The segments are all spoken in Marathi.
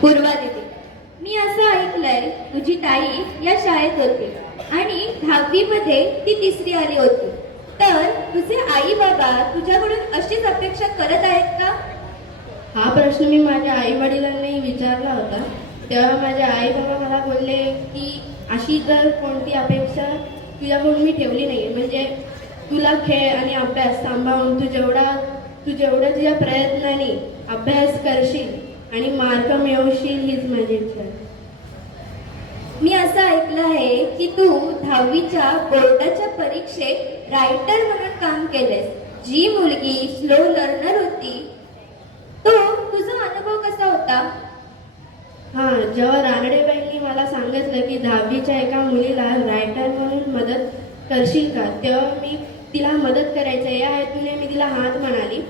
पूर्वा दीदी, मी असं ऐकलंय तुझी ताई या शाळेत होती आणि 10वी मध्ये ती तिसरी आली होती. तर तुझे आई बाबा तुझ्याकडून अशीच अपेक्षा करत आहेत का? हा प्रश्न मी माझ्या आई वडिलांनाही विचारला होता. तेव्हा माझे आई बाबा मला बोलले की अशी तर कोणती अपेक्षा तुझ्याकडून मी ठेवली नाही. म्हणजे तुला खेळ आणि अभ्यास सांभाळून तू जेवढं तुझ्या प्रयत्नाने अभ्यास करशील आणि मार्क मिळवशील हीच माझी इच्छा आहे. मी असं ऐकलं आहे की तू 10वीच्या बोर्डाच्या परीक्षेत रायटर म्हणून काम केलेस. जी मुलगी स्लो लर्नर होती, तो तुझा अनुभव कसा होता? हां, जेव्हा रानडेबाईंनी मला सांगितलं की 10वीच्या एका मुलीला रायटर म्हणून मदत करशील का, तेव्हा मी तिला मदत करायचं या हेतूने मी तिला हात म्हणाली.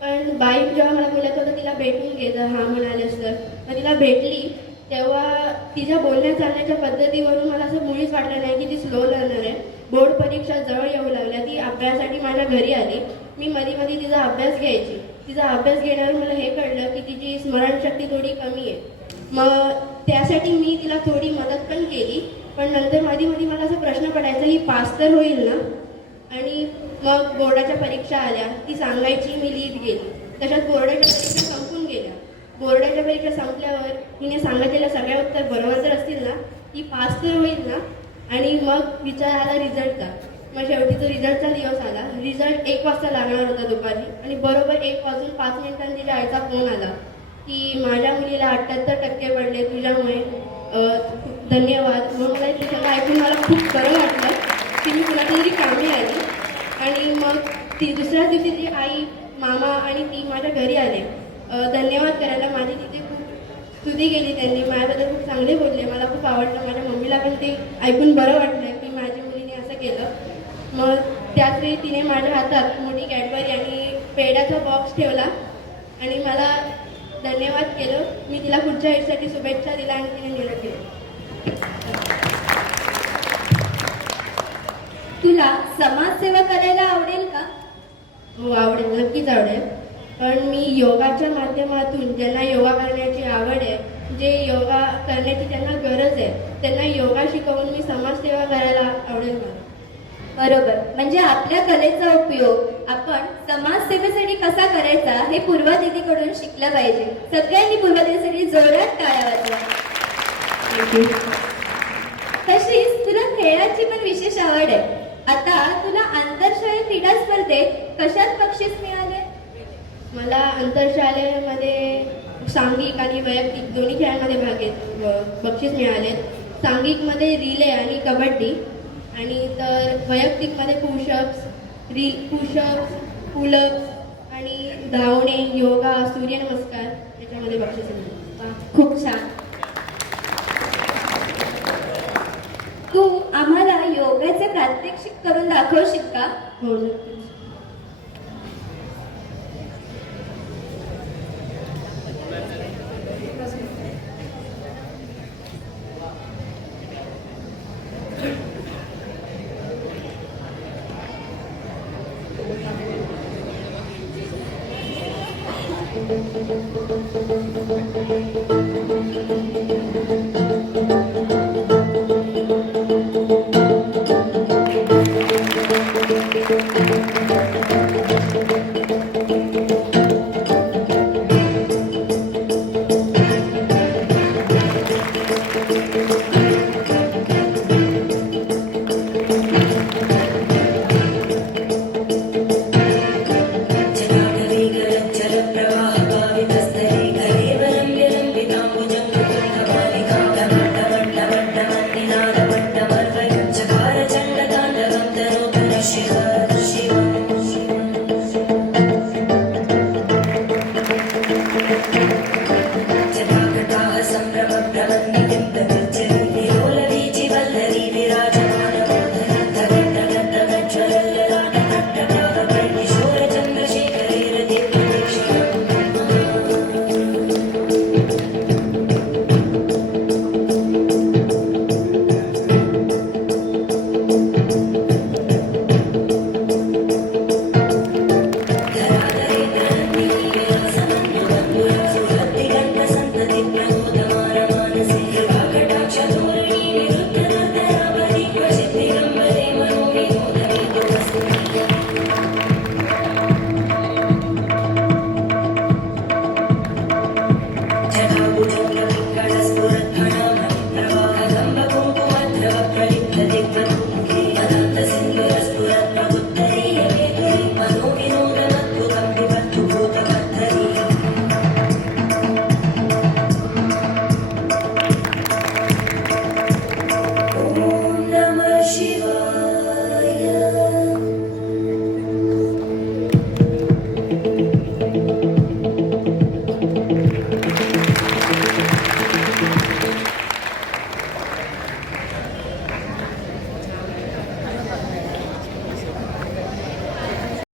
पण बाई जेव्हा मला बोलत होतं तिला भेटून घे जर हा म्हणालेस तर, मग तिला भेटली. तेव्हा तिच्या बोलण्या चालण्याच्या पद्धतीवरून मला असं मुळीच वाटलं नाही की ती स्लो लर्नर आहे. बोर्ड परीक्षा जवळ येऊ लागल्या, ती अभ्यासासाठी माझ्या घरी आली. मी मध्ये मध्ये तिचा अभ्यास घ्यायची. तिचा अभ्यास घेण्यावर मला हे कळलं की तिची स्मरणशक्ती थोडी कमी आहे. मग त्यासाठी मी तिला थोडी मदत पण केली. पण नंतर मध्ये मध्ये मला असा प्रश्न पडायचा ही पास तर होईल ना. आणि मग बोर्डाच्या परीक्षा आल्या, ती सांगायची, मी लिहित गेली. तशात बोर्डाच्या परीक्षा संपून गेल्या. बोर्डाच्या परीक्षा संपल्यावर तिने सांगितलेल्या सगळ्या उत्तर बरोबर जर असतील ना, ती पास तर होईल ना. आणि मग विचार आला रिझल्टचा. मग शेवटी तो रिझल्टचा दिवस आला. रिझल्ट 1 वाजता लागणार होता दुपारी आणि बरोबर 1:05 तिच्या आईचा फोन आला की माझ्या मुलीला 78% पडले तुझ्यामुळे, धन्यवाद. मग मला ते सगळं ऐकून मला खूप बरं वाटलं की मी तुला तरी कामी आली. आणि मग ती दुसऱ्या दिवशी ती आई, मामा आणि ती माझ्या घरी आले धन्यवाद करायला. माझी तिथे खूप स्तुती केली त्यांनी, माझ्याबद्दल खूप चांगले बोलले. मला खूप आवडलं. माझ्या मम्मीला पण ते ऐकून बरं वाटलं की माझ्या मुलीने असं केलं. मग त्याच वेळी तिने माझ्या हातात मोठी कॅडबरी आणि पेढ्याचा बॉक्स ठेवला आणि मला धन्यवाद केलं. मी तिला पुढच्या आयुष्यासाठी शुभेच्छा दिल्या आणि तिने निरोप केला. तुला समाजसेवा करायला आवडेल का? हो, आवडेल, नक्कीच आवडेल. पण मी योगाच्या माध्यमातून ज्यांना योगा करण्याची आवड आहे, जे योगा करण्याची त्यांना गरज आहे, त्यांना योगा शिकवून मी समाजसेवा करायला आवडेल मला. बरोबर. म्हणजे आपल्या कलेचा उपयोग आपण समाजसेवेसाठी कसा करायचा हे पूर्वा दीदीकडून शिकलं पाहिजे. सगळ्यांनी पूर्वा दीदीसाठी जोरात टाळ्या वाजवा. थँक्यू. तशीच तुला खेळाची पण विशेष आवड आहे. आता तुला आंतरशालेय क्रीडा स्पर्धेत कशात बक्षीस मिळाले? मला आंतरशालेमध्ये सांघिक आणि वैयक्तिक दोन्ही खेळांमध्ये बक्षीस मिळाले. सांघिकमध्ये रिले आणि कबड्डी, आणि तर वैयक्तिकमध्ये पुशअप्स, पुलअप्स आणि धावणे, योगा, सूर्यनमस्कार याच्यामध्ये बक्षीस मिळाले. खूप छान. तू आम्हाला योगाचे प्रात्यक्षिक करून दाखवशील का? हो, नक्कीच. मार